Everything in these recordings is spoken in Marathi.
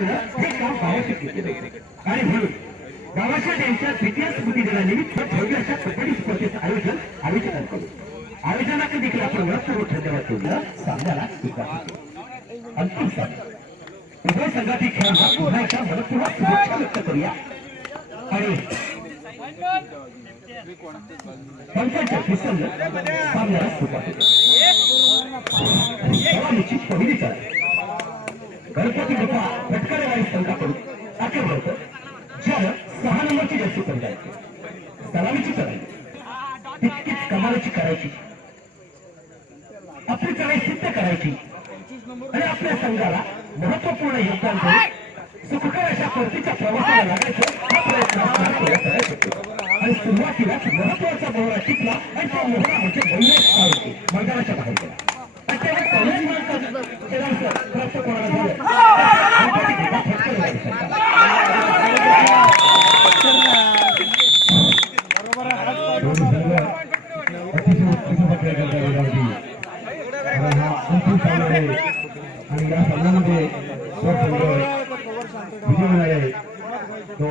करणं हे काम गावाचे केले आणि म्हणून गावाच्या त्यांच्या द्वितीय स्मृती दिनानिमित्त भव्य अशा कबड्डी स्पर्धेचं आयोजन करू. आयोजनाकडे देखील आपण महत्त्वपूर्ण धन्यवाद देऊया. सामन्याला अंतिम सामना उभय संघातील खेळाडूंना पुन्हा एकदा मनपूर्वक शुभेच्छा व्यक्त करूया आणि पंचांच्या फिसलनं सामन्याला सुरुवात होते. पहिली चाल गणपती बाप्पा भटकरवाडी संघाकडून आखे बरोबर ज्यानं 6 नंबरची जर्सी परिधान सलामीची चढाई तितकीच कमालीची करायची, आपली चढाई सिद्ध करायची आणि आपल्या संघाला महत्वपूर्ण योगदान देऊन सुखकर अशा परतीच्या प्रवासाला लागायचं हा प्रयत्न आणि सुरुवातीलाच महत्वाचा मोहरा टिकला आणि तो मोहरा म्हणजे मैदानाच्या बाहेर गेला आणि त्याला पहिल्याच माणसात प्राप्त कोणाला झालं आणि या सामन्यामध्ये विजय तो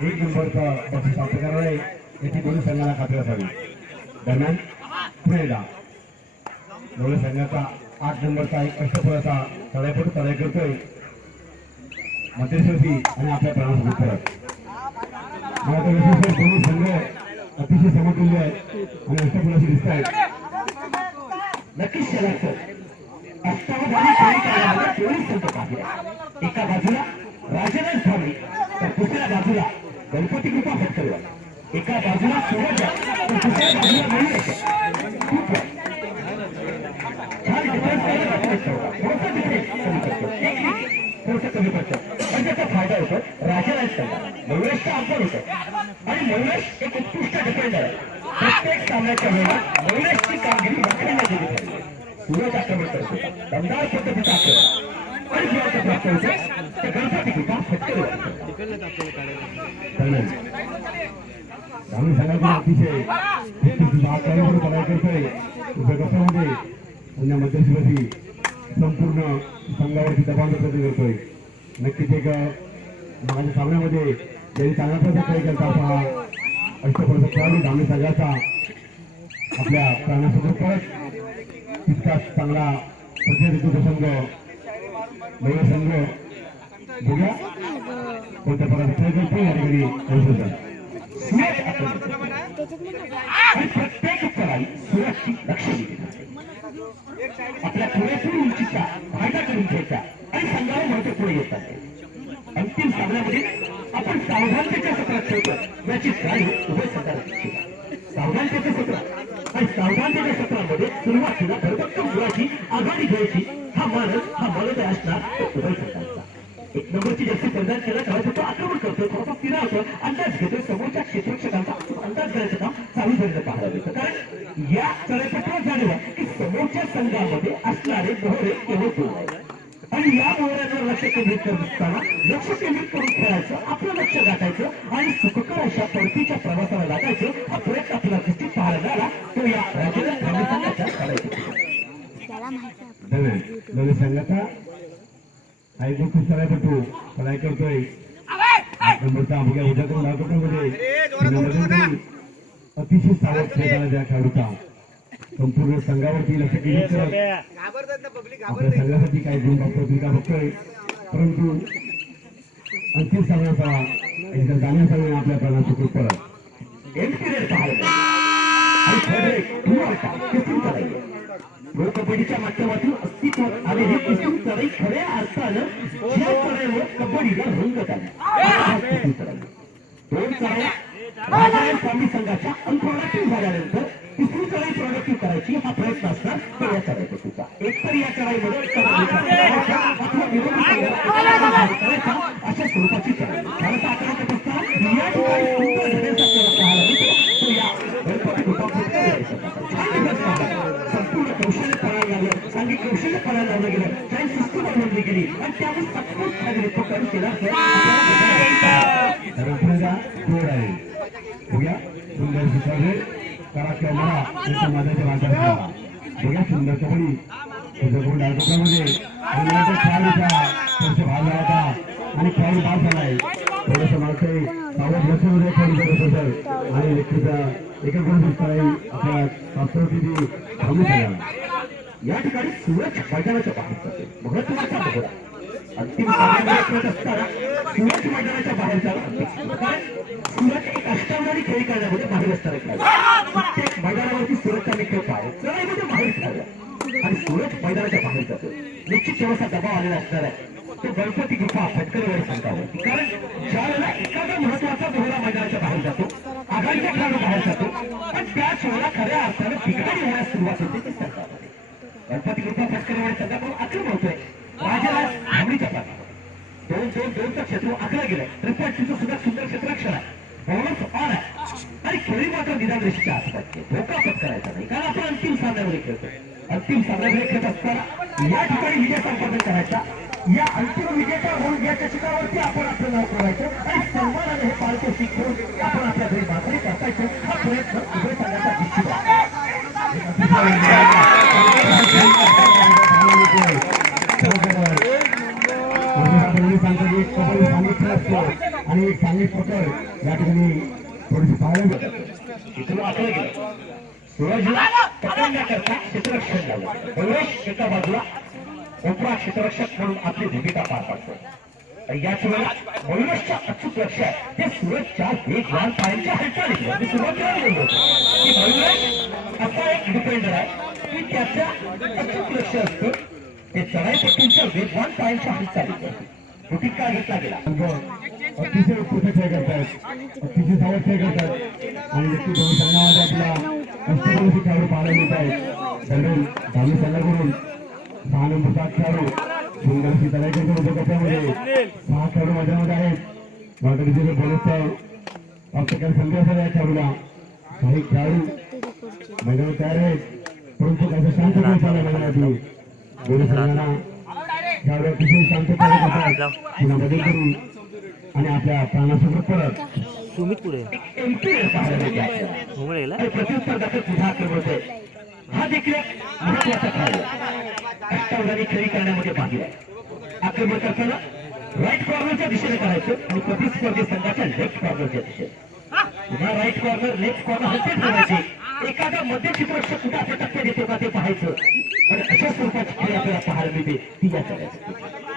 1 नंबरचा बक्षीस प्राप्त करणार आहे याची दोन्ही संघाला खात्री असावी. दरम्यान पुढेला दोन्ही संघाचा 8 नंबरचा एक अष्टफळाचा तळायपटू तळाई करतोय मध्यश्रती आणि आपल्या प्राणासोबत करत मला तर विशेष दोन्ही संघ अतिशय समतुल्य आहे आणि अष्टफळाशी दिसत आहेत. नक्कीच एका बाजूला राजेंद्र स्वामी तर दुसऱ्या बाजूला गणपती कृपा फटकरवार, एका बाजूला सूरज तर दुसऱ्या बाजूला मयूर. कमी पडतं पण त्याचा फायदा होतो राजाला मयूरेशचा अवघड होतो आणि मयूरेश एक उत्कृष्ट डिफेंडर आहे. प्रत्येक सामन्याच्या वेळेला मयूरेशची कामगिरी लक्षणीय दिली पाहिजे. सूरज आक्रमण करत होता, दमदार पद्धतीचा आक्रमण आणि सूरज प्राप्त होतं ते गणपती कृपा फटकरवार. अतिशय तयार करतोय गटामध्ये पुण्या मध्यशिवाजी संपूर्ण संघावरती दबाव करतोय. नक्कीच एक मागच्या सामन्यामध्ये ज्यांनी चांगल्या प्रकारे केला असा अष्टफळाचा खेळाडू धावणे संघाचा आपल्या प्राणासोबत परत तितकाच चांगला प्रतिनिधित्व संघ नवीन संघ बघूया कोणत्या प्रकारे खेळ करतो या ठिकाणी प्रत्येक चढाई सुरक्षित लक्ष देते आपल्या पुरेपूर उंचीचा फायदा करून घ्यायचा आणि संघाला महत्व पुढे येतात. अंतिम सामन्यामध्ये आपण सावधानतेच्या सत्रात खेळतो याची जाणीव उभय संघाला सावधानतेचं सत्र आणि सावधानतेच्या सत्रामध्ये सुरुवातीला भरभक्कम गुणाची आघाडी घ्यायची हा मानस असणार उभय संघाचा. 1 नंबरची जर्सी परिधान केला तेव्हा तो आक्रमण करतोय, थोडासा फिरावतो, अंदाज घेतोय, समोरच्या क्षेत्ररक्षकांचा अंदाज करायचं काम चालू झालेलं पाहायला मिळतं. कारण या चढाईपत्रात जाणवलं की समोरच्या संघामध्ये असणारे मोहरे केवळ 2 आहेत आणि या मोहऱ्यावर लक्ष केंद्रित करत असताना लक्ष केंद्रित करून खेळायचं, आपलं लक्ष गाठायचं आणि सुखकर अशा परतीच्या प्रवासाला लागायचं हा प्रयत्न आपल्याला निश्चित पाहायला मिळाला. तो या राज्याला संघाच्या संघाचा आयोजक चढाईपटू चढाई करतोय. 8 नंबरचा अवघ्या उद्यातून धावपटूमध्ये अतिशय सावध खेळताना त्या खेळाडूचा संपूर्ण संघावरती लक्ष केंद्रित करत आपल्या संघासाठी काही गुण वापरतील का बघतोय. परंतु अंतिम सामन्याचा एकदा जाण्यासाठी आपल्या प्राणासोबत परत प्रो कबड्डीच्या माध्यमातून अस्तित्वात आलेली कुसुम चढाई खऱ्या अर्थानं ज्या चढाईमुळे कबड्डीला रंग आला. 2 चढाया राजाराम स्वामी संघाच्या अनप्रोडक्टिव्ह झाल्यानंतर तिसरी चढाई प्रोडक्टिव्ह करायची हा प्रयत्न असणार तो या चढाईपटूचा. एकतर या चढाईमध्ये अथवा विरोधी संघाला अशा स्वरूपाची चढाई भारत आक्रमक असताना या ठिकाणी सुंदर घड्याचा खेळ पाहायला मिळतो तो या गणपती संपूर्ण कौशल्य पडायला लागलं, सांगिक कौशल्य पडायला लागलं गेलं, काही सिस्टम बनवली गेली आणि त्यावर सतत खाली पकड केला जोड आहे. बघूया सुंदर शिकावे करा किंवा मला त्यांच्या माझ्याच्या वाटायला बघा सुंदर कबड्डी तुझ्याकडून डायकोमध्ये आणि मला तर खेळ होता थोडस भाग झाला होता आणि खेळ बाद झालाय थोडंसं मागतंय सावध लक्ष मध्ये खेळून करत होतं आणि व्यक्तीचा एकाकडून दिसताय आपल्या वास्तवस्थिती थांबू झाला. या ठिकाणी सूरज मैदानाच्या बाहेर जाते महत्वाचा मुद्दा अंतिम सामन्यामध्ये खेळत असताना सूरज मैदानाच्या बाहेर जाणं कारण सूरज एक अष्टावधानी खेळी करण्यामध्ये बाहेर असणारा खेळाडू प्रत्येक मैदानावरती सूरजचा मी खेळ पाहिजे चढाईमध्ये बाहेर खेळायला आणि सूरज मैदानाच्या बाहेर जातो निश्चित थोडासा दबाव आलेला असणार आहे तो गणपती गुफा फटकरवर सांगावं कारण ज्या वेळेला एखादा महत्वाचा दोहरा मैदानाच्या बाहेर जातो आघाडीचा खेळाडू बाहेर जातो पण त्याच वेळेला खऱ्या अर्थानं बिघाडी होण्यास सुरुवात होते ते सांगावं गणपती कृपा फटकरवाडी संघाकडून आक्रमण होतोय राजाला धावणीच्या प्रांतात दोनचा क्षेत्र आखला गेलाय त्रिपाठीचं सुद्धा सुंदर क्षेत्ररक्षण आहे बोनस ऑन आहे आणि खेळी मात्र निदान रेषेच्या आसपासचे धोका पत्करायचा नाही कारण आपण अंतिम सामन्यामध्ये खेळतोय अंतिम सामन्यामध्ये खेळत असताना या ठिकाणी विजय संपादन करायचा या अंतिम विजेता होऊन या चषकावरती आपण आपलं नाव करायचं आणि सन्मानाने हे पालखी शिकवून आपण आपल्या घरी भाकरी करतायचं हा प्रयत्न उभय संघाचा निश्चित आहे. आणि एक सांगित प्रकार या ठिकाणी थोडीशी पाहायला मिळतात सूरजला पकडण्याकरता क्षेत्ररक्षण झालं बरोबर एका बाजूला उपरा क्षेत्ररक्षक म्हणून आपली भूमिका पार पाडतो याच वेळेला मयुरेशच्या अचूक लक्ष आहे ते सूरजच्या वेगवान पायांच्या हालचाली मी सुरुवातीला बोललो होतो की मयुरेश असा एक डिपेंडर आहे की त्याच्या अचूक लक्ष असतं ते चढाईपट्टींच्या वेगवान पायांच्या हालचाली कुठे काय घेतला गेला अतिशय उत्कृष्ट खेळ करतात अतिशय सावध खेळ करतात आणि नक्की दोन्ही संघामध्ये आपला अष्टपैलू खेळाडू पाहायला मिळत आहेत दरम्यान धावणी संघाकडून 6 नंबरचा खेळाडू सुंदरशी लढाई करतो उद्योगामध्ये 6 खेळाडू मैदानामध्ये आहेत वाटरीचे बोलत प्राप्त करायला संधी असेल या खेळाडूला काही खेळाडू मैदानात तयार आहेत परंतु काही शांत खेळ चालला मैदानातून दोन्ही संघांना खेळाडू अतिशय शांत खेळ करतात पुन्हा बदल करून आणि आपल्या प्राणासोबत परत सुमित पुढे प्रतिस्पर्धाचं सुद्धा आक्रमण होतोय हा देखील एक महत्वाचा खेळ अष्टावधानी खेळी करण्यामध्ये बाकी आहे आक्रमण करताना राईट कॉर्नरच्या दिशेने करायचं आणि प्रतिस्पर्धी संघाच्या लेफ्ट कॉर्नरच्या दिशेने पुन्हा राईट कॉर्नर लेफ्ट कॉर्नर हलते ठेवायचे एखादा मध्य चित्ररक्षक कुठे असे टप्पे देतो का ते पाहायचं पण अशा स्वरूपाची खेळी आपल्याला पाहायला मिळते ती या करायचं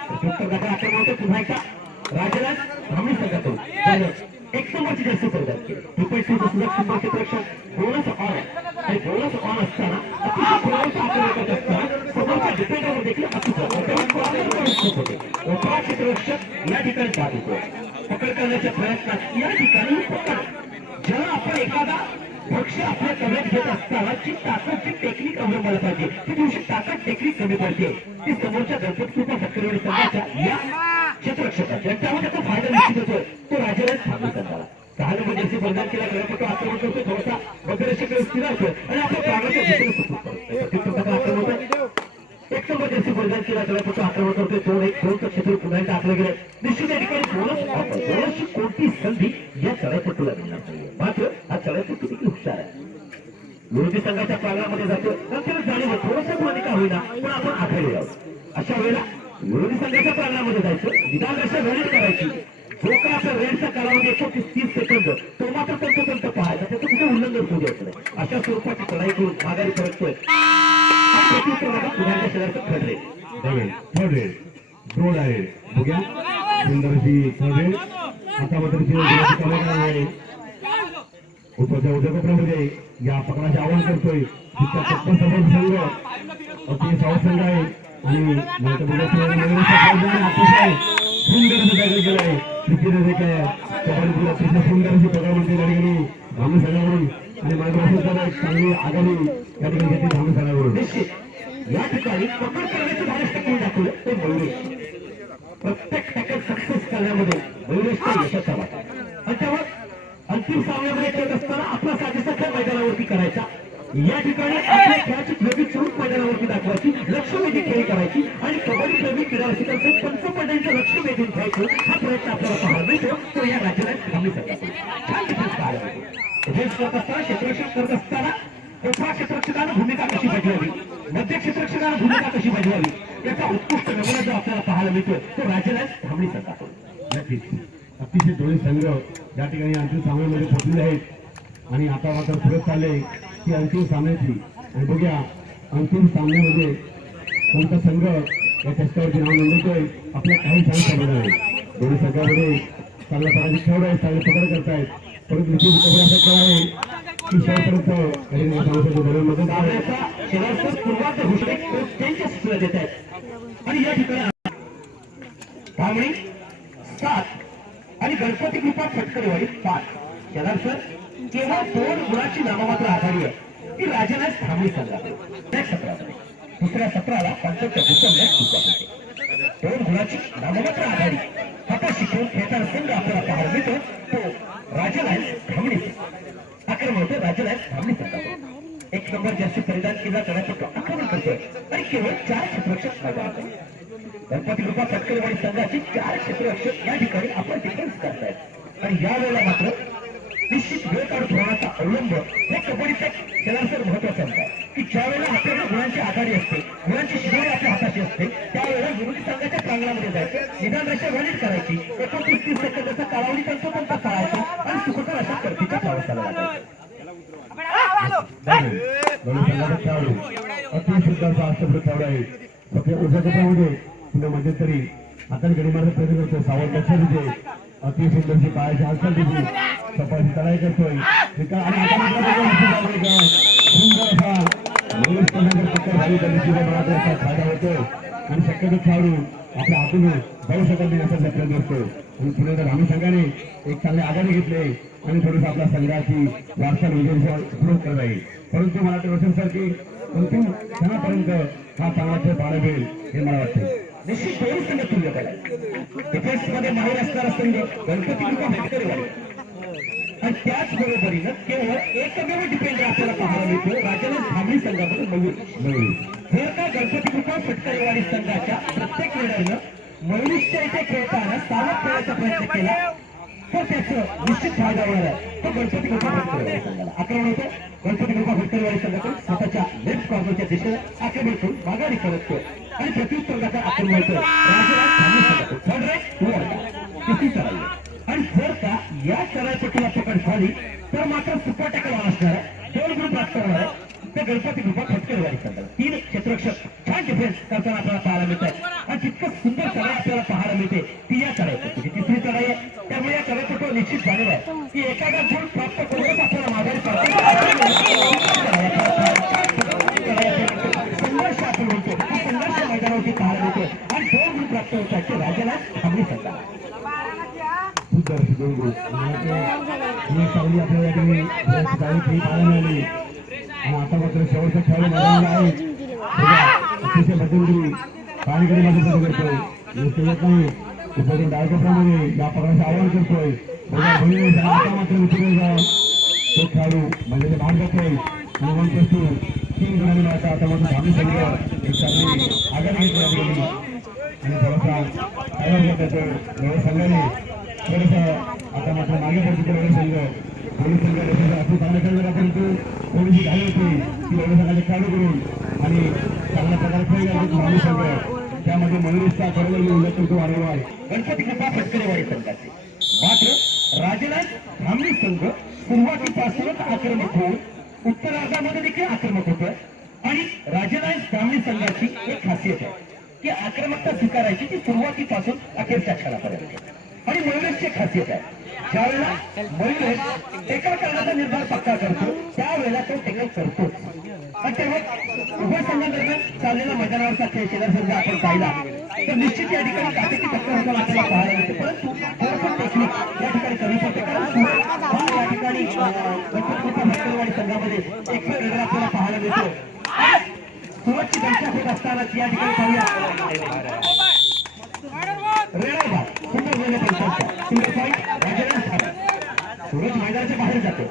प्रतिस्पर्धाचा आक्रमण होतो पुन्हा एकदा राजाला धावणी संघातून एक नंबरची जर्सी परिधान केली रुपये सुद्धा सुंदर क्षेत्ररक्षण बोनस ऑन आहे आणि बोनस ऑन असताना अतिशय खोलावरचं आक्रमण करत असताना समोरच्या डिफेंडरवर देखील ओपरा क्षेत्ररक्षक या ठिकाणी बाद होतो पकड करण्याच्या प्रयत्नात या ठिकाणी पकड जेव्हा आपण एखादा पक्ष आपल्या कव्यात घेत असताना जी ताकद जी टेक्निक अवलंबायला पाहिजे ती दिवशी ताकद टेक्निक कमी पडते ती समोरच्या गणपती कृपा फटकरवाडी संघाच्या या क्षेत्ररक्षकाचा ज्यांच्यामध्ये तो फायदा निश्चित होतोय तो राजालाच थांबू करताना 6 नंबर जर्सी परिधान केला गणपती आक्रमण करतोय थोडासा मध्यरेषेकडे स्थिरावतोय आणि आपल्या प्राणाच्या दिशेने सुटतो प्रतिस्पर्धाचं आक्रमण होतोय एक नंबर जर्सी परिधान केला गणपती आक्रमण करतोय 2-1-2चं क्षेत्र पुन्हा एकदा आखलं गेलं निश्चित या ठिकाणी बोनसची कोणती संधी या चढाईपट्टूला मिळणार नाहीये मात्र हा चढाईपट्टू देखील हुशार आहे विरोधी संघाच्या प्रांगणामध्ये जातो नंतर जाणीव थोडंसं मालिका होईना पण आपण आखायला जाऊ अशा वेळेला विरोधी संघाच्या प्रांगणामध्ये जायचं निदान अशा वेळेत करायची जो का आपल्या वेळेचा कालावधी 130 सेकंद तो मात्र तंतोतंत पाहायचा त्याचं कुठे उल्लंघन होऊ द्यायचं नाही अशा स्वरूपाची चढाई करून माघारी परततोय पुण्याच्या शहराचं खडरे थर्ड रेड रोड आहे बघ्या सुंदरशी थर्ड रेड आता मात्र उपच्या उद्योगपणामध्ये या पकडाचे आवाहन करतोय तिथला पक्का समोर संघ अति सावध संघ आहे आणि सुंदर जागा गेला आहे क्रिकेट सुंदर अशी पकडामध्ये लढी गेली धावणी संघावरून आणि मार्गदर्शन चांगली आगामी या ठिकाणी घेतली धावणी संघावरून निश्चित या ठिकाणी पकड करण्याचं महाराष्ट्र कोणी दाखवलं ते मयुरेश प्रत्येक टॅकल सक्सेस करण्यामध्ये मयुरेशचा यशाचा वाटा आणि तेव्हा अंतिम सामन्यामध्ये खेळत असताना आपला साजेसा खेळ मैदानावरती करायचा या ठिकाणी आपल्या खेळाची वेगळी स्वरूप मैदानावरती दाखवायची लक्षवेधी खेळी करायची आणि कबड्डी प्रेमी क्रीडा रसिकांचं पंचपड्यांचं लक्ष वेधून घ्यायचं हा प्रयत्न आपल्याला पाहायला मिळतो तो या राज्याला थांबू शकतो छान डिफेन्स पाहायला मिळतो डिफेन्स करत असताना क्षेत्ररक्षण करत असताना कोपरा क्षेत्ररक्षकानं भूमिका कशी बजवावी, मध्य क्षेत्ररक्षकानं भूमिका कशी बजवावी याचा उत्कृष्ट नमुना जो आपल्याला पाहायला मिळतो तो राजनाथ धामणी संघातून. नक्कीच अतिशय दोन्ही संघ या ठिकाणी अंतिम सामन्यामध्ये पोहोचले आहेत आणि आता मात्र पुढे चालले की अंतिम सामन्याची. आणि बघूया अंतिम सामन्यामध्ये कोणता संघ या चषकावरती नाव नोंदवतोय. आपल्या काही चान्स पडणार आहे. दोन्ही संघामध्ये चांगल्या प्रकारचे खेळ आहेत, चांगले पकड करतायत, परंतु निश्चित कबड्डी असा खेळ आहे की शेवटपर्यंत काही मदत आहे. शेजारचं पूर्वार्ध घोषणे त्यांच्या सूचना देत आहेत. आणि या ठिकाणी धामणी 7 आणि गणपती कृपा फटकरेवाडी 5. शेजार सर केवळ 2 गुणाची नाममात्र आघाडी आहे ती राजनाथ धामणी संघात. दुसऱ्या सत्राला पंचायत होते. 2 गुणाची नाममात्र आघाडी हाताशी घेऊन खेळताना संघ आपल्याला पाहायला मिळतो तो राजनाथ धामणी. आक्रमण होतं राजनाथ धामणी संघात. 1 नंबर जर्सी परिधान केला करण्याचं आक्रमण करतोय आणि केवळ 4 क्षेत्ररक्षक मैदानात आहे. गणपती कृपा फटकरेवाडी संघाची 4 क्षेत्ररक्षक या ठिकाणी आपण डिफेन्स करतायत. आणि यावेळेला मात्र निश्चित वेळ काढून धोरणाचा अवलंब हे कबड्डीचा खेळासर महत्वाचा आहे की ज्यावेळेला आपल्याला गुणांची आघाडी असते, गुणांची शिदोरी आपल्या हाताशी असते, त्यावेळेला विरोधी संघाच्या प्रांगणामध्ये जायचं, निदान रेषा वळीत करायची, 29-30 सेकंदाचा कालावधी त्यांचा कोणता काढायचा आणि सुखकर अशा परतीच्या प्रवासाला लागायचं. खेळाडू अतिशय सुद्धा अष्टप्रत खेळाडू आहे. फक्त उजव्या गटामध्ये पुन्हा मध्यंतरी हाताने गडी मारत प्रयत्न करतोय. सावध लक्ष देते, अतिशय सुंदरची पायाची हालचाल दिली, सपाची तडाई करतोय आणि आता सुंदर असा महेश कल्याणकर चक्कर झाली तर निश्चित फायदा होतोय आणि शक्यतो खेळाडू आपल्या हातून जाऊ शकत नाही असा प्रयत्न करतो. आणि पुढे धामणी संघाने एक चांगले आघाडी घेतले आणि थोडीस आपल्या संघाची वारसा विजय सुरू करत आहे. परंतु मला वाटतं रोशन सर की अंतिम क्षणापर्यंत हा चांगला खेळ पाहायला मिळेल हे मला वाटतं. निश्चित 2 संघ तुल्य केला. डिफेन्स मध्ये माहीर असणारा संघ गणपती कृपा फटकरेवाडी आणि त्याचबरोबरीनं केवळ एकमेव डिफेंडर आपल्याला पाहायला मिळतो राजनाथ धामणी संघामध्ये मयूर. जर का गणपती कृपा फटकरेवाडी संघाच्या प्रत्येक खेळाडूनं मयूरच्या इथे खेळताना सावध खेळायचा प्रयत्न केला तर त्याचं निश्चित फायदा होणार आहे. तो गणपती कृपा फटकरेवाडी संघाला आक्रमण होतं. गणपती कृपा फटकरेवाडी संघातून स्वतःच्या लेफ्ट कॉर्नरच्या दिशेला आक्रमण करून माघारी करतोय आणि प्रत्युत्तराचा आक्रमण होतोय राजनाथ धामणी संघातून. थर्ड राईट किती चढाई आणि जर का या चढाईपट्टीला पकड झाली तर मात्र सुपर टॅकल असणार आहे. 2 ग्रुप प्राप्त होणार आहे ते गणपती कृपा फटकरेवाडी संघाला. 3 क्षेत्ररक्षक छान डिफेन्स करताना आपल्याला पाहायला मिळत आहे आणि तितकं सुंदर चढाई आपल्याला पाहायला मिळते ती या चढाईपट्टी 3री चढाई आहे. त्यामुळे या चढाईपट्टीवर निश्चित झालेलं आहे की एखादा गुण प्राप्त करूनच आपल्याला माघारी संघर्ष आपण म्हणतो हा संघर्ष मैदानावरती पाहायला मिळतो आणि 2 गुण प्राप्त होतात ते राजनाथ धामणी संघाला. सुंदर 2 ग्रुप ही चांगली आपल्याला खेळी पाहायला मिळाली आणि आता मात्र शेवटचा खेळाडू मैदानाला आहे. अतिशय मध्यंतरी पाणीकडे मध्ये करतोय येत नाही उपकरण डायकोप्रमाणे या प्रकारचे आवाहन करतोय. आता मात्र तो खेळाडू म्हणजे भाग जातोय आणि म्हणतोस तू 3 गुणांनी मारता. आता मात्र धामणी संघ एक चांगली आघाडी घेतली गेली आणि थोडासा आघात घेत येतो संघाने थोडंसं आता मात्र मागे पडतो वेळ संघ. पोलीस संघ असे चांगले खेळणार परंतु थोडीशी घाई होती की वेळ संघाचे खेळाडू करून आणि चांगल्या प्रकारे खेळ घालतो धामणी संघ. त्यामध्ये मयुरेशचा खरोखर उल्लेख करतो वाढवला आहे गणपती कृपा फटकरेवाडी संघाचे. मात्र राजनाथ धामणी संघ सुरुवातीपासूनच आक्रमक होऊन उत्तरार्धामध्ये देखील आक्रमक होतोय आणि राजनाथ धामणी संघाची एक खासियत आहे की आक्रमकता स्वीकारायची ती सुरुवातीपासून अखेरच्या क्षणापर्यंत. आणि मयुरेशची खासियत आहे ज्यावेळेला मयुरेश टेकल करण्याचा निर्धार पक्का करतो त्यावेळेला तो टेकल करतो. आणि तेव्हा उभय संघादरम्यान चाललेला मैदानावरचा खेळ शेजार संघ आपण पाहिला तर निश्चित या ठिकाणी काटेची टक्कर होताना आपल्याला पाहायला मिळते. परंतु थोडंसं टेक्निक या ठिकाणी कमी पडते कारण या ठिकाणी गणपती कृपा फटकरेवाडी संघामध्ये एक वेगळा आपल्याला पाहायला मिळतो. सुरतची दर्शक होत असताना या ठिकाणी पाहूया रेडा सुंदर वेळ सुंदर पॉईंट राजनाथ धामणी सुरत मैदानाच्या बाहेर जातो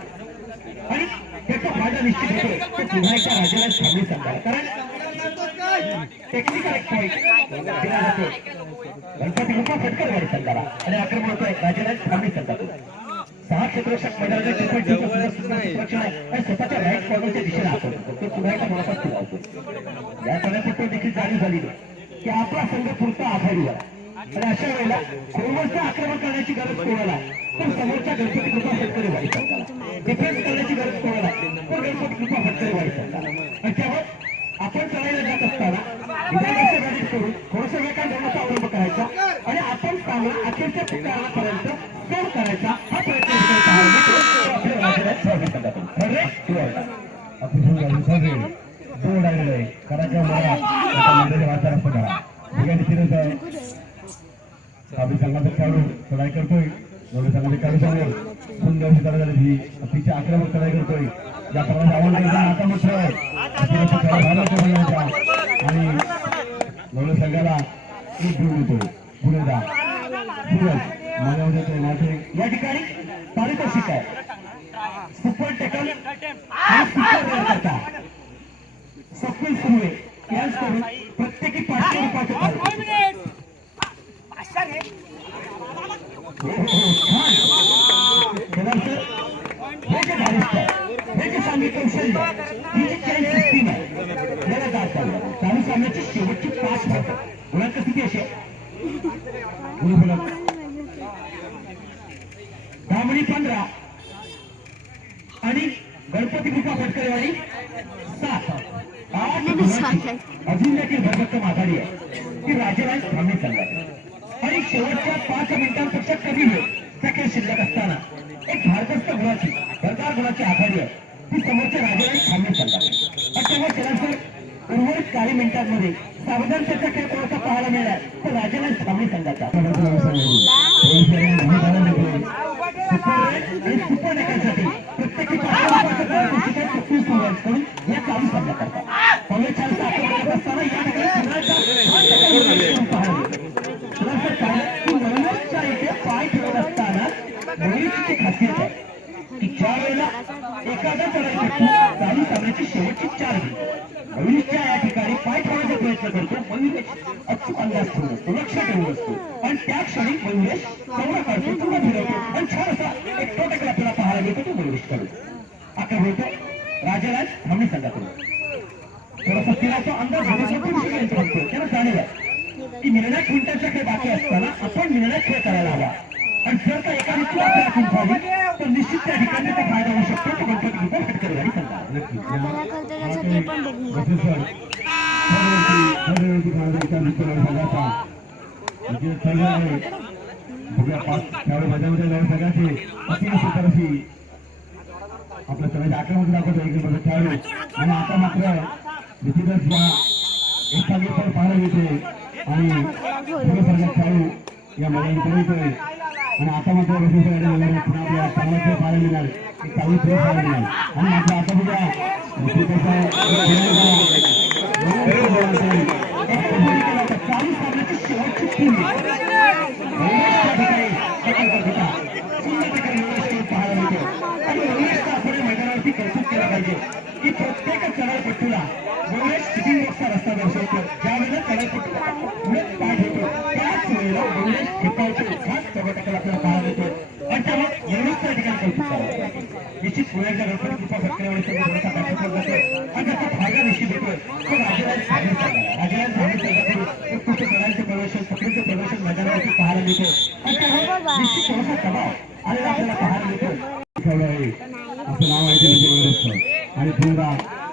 आणि त्याचा फायदा निश्चित होतो तो पुन्हा एकदा राजनाथ धामणी संघाला. कारण टेक्निकल एक पॉईंट दिला जातो गणपती कृपा फटकरेवाडी संघाला आणि आक्रमण होतोय राजनाथ धामणी संघातून. 6 महाक्षेत्ररक्षक मैदानाच्या टिपणीचं सुरक्षण आहे आणि स्वतःच्या राईट कॉर्नरच्या दिशेने आपण तो पुन्हा एका मनापात फिरवतो. या सगळ्यापट्टून देखील जाणीव झाली की आपला संघ पुरता आघाडीवर आणि अशा वेळेला खोलवरचं आक्रमण करण्याची गरज कोणाला तर समोरच्या गणपती कृपा फटकरी वाढी सरकार डिफेन्स करण्याची गरज कोणाला तर गणपती कृपा फटकरी वाढी सरकार. आणि त्यावर आपण चढायला जात असताना विधानाच्या गाडीत करून थोडंसं वेगळ्या धर्माचा अवलंब करायचा आणि आपण सामना अखेरच्या ठिकाणापर्यंत सेव्ह करायचा हा प्रयत्न आपली संघाचा खेळाडू चढाई करतोय. दोन्ही संघाचे खेळाडू समोर सुंदर चढाई झाली अतिशय आक्रमक चढाई करतोय. ज्याप्रमाणे आव्हान आता मात्र आणि दोन्ही संघाला एक घेऊन येतोय पुढे जा या ठिकाणी पारितोषिक आहे सुपर टेकल आणि सुपर करता स्वप्नील सुर्वे यांच्याकडून प्रत्येकी 500 रुपयाचे चालू सामन्याची शेवटची 5 भाग गुणांक किती असे 10-15 आणि गणपती कृपा फटकरवाडी 7 अजून देखील भरभक्कम आघाडी आहे ती राजेराज थांबे संघात आणि शेवटच्या 5 मिनिटांपेक्षा कमी वेळ सखेर शिल्लक असताना एक भारदस्त गुणाची सरकार गुणाची आघाडी आहे ती समोरच्या राजेराज थांबे संघात. त्यामुळे त्यानंतर उर्वरित काही मिनिटांमध्ये सावधानतेचा खेळ कोणाचा पाहायला मिळाला तर राजेराज थांबे संघाचा सुपर नेत्यांसाठी प्रत्येकी करून या चालू सामना करतात. काँग्रेस असताना या मनोजच्या इथे पाय ठेवत असताना मनोजची खासियत आहे की ज्या वेळेला एखादा चढाईपट्टू चालू सामन्याची शेवटची 4 मयुरेशच्या या ठिकाणी पाय ठेवण्याचा प्रयत्न करतो. मयुरेश अचूक अंदाज ठेवून असतो लक्ष ठेवून असतो आणि त्या क्षणी मयुरेश चौरा काढतो पुन्हा फिरवतो आणि छान असा एक टोटकला आपल्याला पाहायला मिळतो तो मयुरेश करतो. आता बोलतो राजेराज थांबणे संघाकडून थोडासा तिला तो अंदाज म्हणतो त्याला जाणीव आहे की निर्णायक मिनिटांचा खेळ बाकी असताना आपण निर्णायक खेळ करायला हवा आणि जर का एका ऋतू आपल्याला झाली तर निश्चित त्या ठिकाणी त्याचा फायदा होऊ शकतो तो गणपती कृपा फटकरवाडी संघात. आपल्या सगळ्याच्या आक्रमक दाखवतो एक खेळाडू आणि आता मात्र निश्चितच एक संघावर पाहायला मिळते आणि खेळाडू या मैदानात येतोय आणि आता मात्र आपल्या चांगला खेळ पाहायला मिळणार एक चांगली खेळ पाहायला मिळणार आणि मात्र आता बघा चालू सामन्याची शेवटची 3 पाहायला मिळतो आणि मयुरेशचा आपण मैदानावरती कौतुक केलं पाहिजे की प्रत्येक चढाईपट्टूला मयुरेश सिटिंग बॉक्सचा रस्ता दर्शवतो. ज्या वेळेला चढाईपट्टूला पुढे पाय ठेवतो त्याच वेळेला मयुरेश खेपावतो खास चौकटाकडे आपल्याला पाहायला मिळतो आणि त्यामुळे मयुरेशच्या ठिकाणी कौतुक करावं. निश्चित पुण्याच्या गणपती कृपा फटकरवाडीचा थोडासा पाठिंबा जातो आणि त्याचा फायदा निश्चित होतोय तो राजेराज थांबे संघाला. राजेराज थांबे संघाकडून उत्कृष्ट चढाईचे प्रदर्शन पकडीचे प्रदर्शन मैदानावरती पाहायला मिळतो आणि त्यामुळे निश्चित थोडासा दबाव आलेला आपल्याला पाहायला मिळतो. आपलं नाव आहे आणि पुन्हा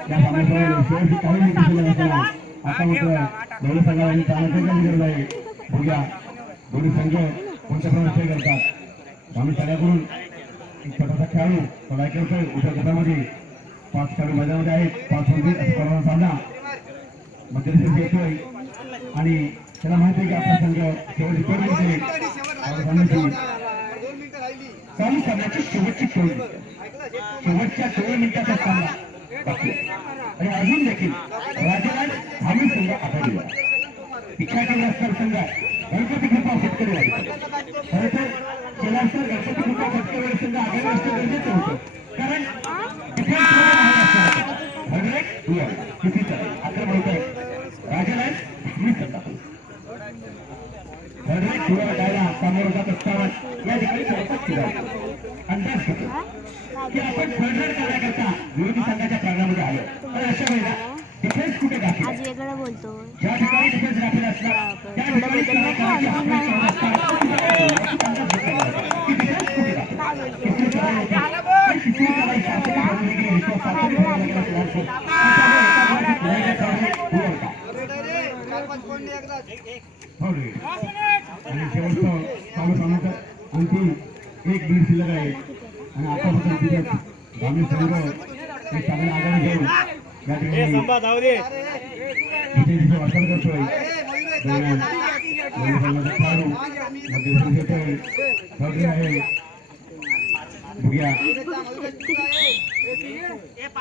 त्या सामन्यासमोर शेवटची काही मिनिटं शिल्लक असताना आता मात्र दोन्ही संघाला चांगला गरज आहे. बघूया दोन्ही संघ कोणत्या प्रमाणात खेळ करतात. आम्ही सगळ्याकडून एक छोटासा खेळाडू चढाई करतोय उद्या गटामध्ये 5 खेळाडू मैदानामध्ये आहेत 5 मध्ये असं सामना मध्यस्थी येतोय आणि त्याला माहिती आहे की आपला संघ शेवटची खेळ मिळते चालू सामन्याची शेवटची 4 शेवटच्या 4 मिनिटाचा सामना बाकी आणि अजून देखील राजेराज थांबे संघ आघाडीवर पिछाडी रस्त्यावर संघ गणपती कृपा फटकरवाडी खरं तर शेलासर गणपती कृपा फटकरवाडी संघ आघाडी असणं गरजेचं होतं कारण चुकीचं आता बोलतोय राजेराज थांबे संघाकडून सामोरं जात असताना या ठिकाणी थोडासा फिरावतो अंदाज की आपण फळझड करण्याकरता विरोधी संघाच्या प्रांगणामध्ये आलो आणि अशा वेळेला डिफेन्स कुठे गाफील आज वेगळं बोलतो ज्या ठिकाणी डिफेन्स गाफील असणार त्या ठिकाणी बदल नको की आणखी नाही डिफेन्स कुठे गाफील आणि शेवटचं चालू सामन्याचं आणखी एक दीड शिल्लक आहे आणि आतापासून तिथे ग्रामीण संघ एक चांगला आघाडी घेऊन या ठिकाणी तिथे वाटचाल करतोय दरम्यान ग्रामीण संघाचा खेळाडू मध्यस्थी घेतोय चौधरी आहे बघूया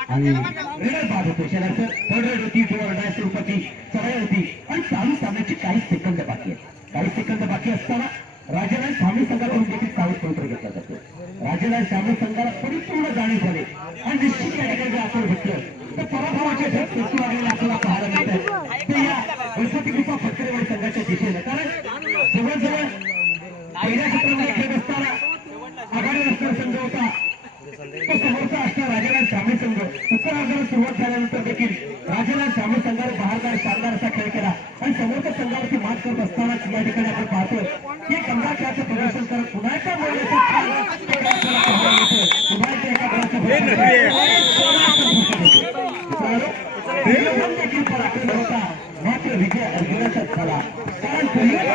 आणि रेडर बाद होतो शेलाचं थर्ड रेड होती किंवा स्वरूपाची चढाई होती आणि चालू सामन्याचे काही सेकंद बाकी आहेत काही सेकंद बाकी असताना राजालाल सामने संघाकडून देखील सावध पवित्र घेतला जातो राजालाल सामने संघाला परिपूर्ण जाणीव झाले आणि निश्चित या ठिकाणी जर आपण घेतलं तर पराभवाचे ढग दिसू लागलेले आपल्याला पाहायला मिळत आहेत ते या गणपती कृपा फटकेवाडी संघाच्या दिशेने कारण जवळजवळ पहिल्या क्षेत्रामध्ये खेळत असताना आघाडीवर असणारा संघ होता तो समोरचा असणार राजालाल सामने संघ उत्तरार्धाला सुरुवात झाल्यानंतर देखील राजालाल सामने संघाने बहारदार शानदार असा खेळ केला आणि समोरच्या संघावरती मात करत असतानाच या ठिकाणी आपण पाहतोय की कंगा खेळाचं प्रदर्शन करत पुन्हा एकदा पुन्हा एकदा एका देखील पराक्रम होता मात्र विजय अर्जुनाचाच झाला कारण पहिल्या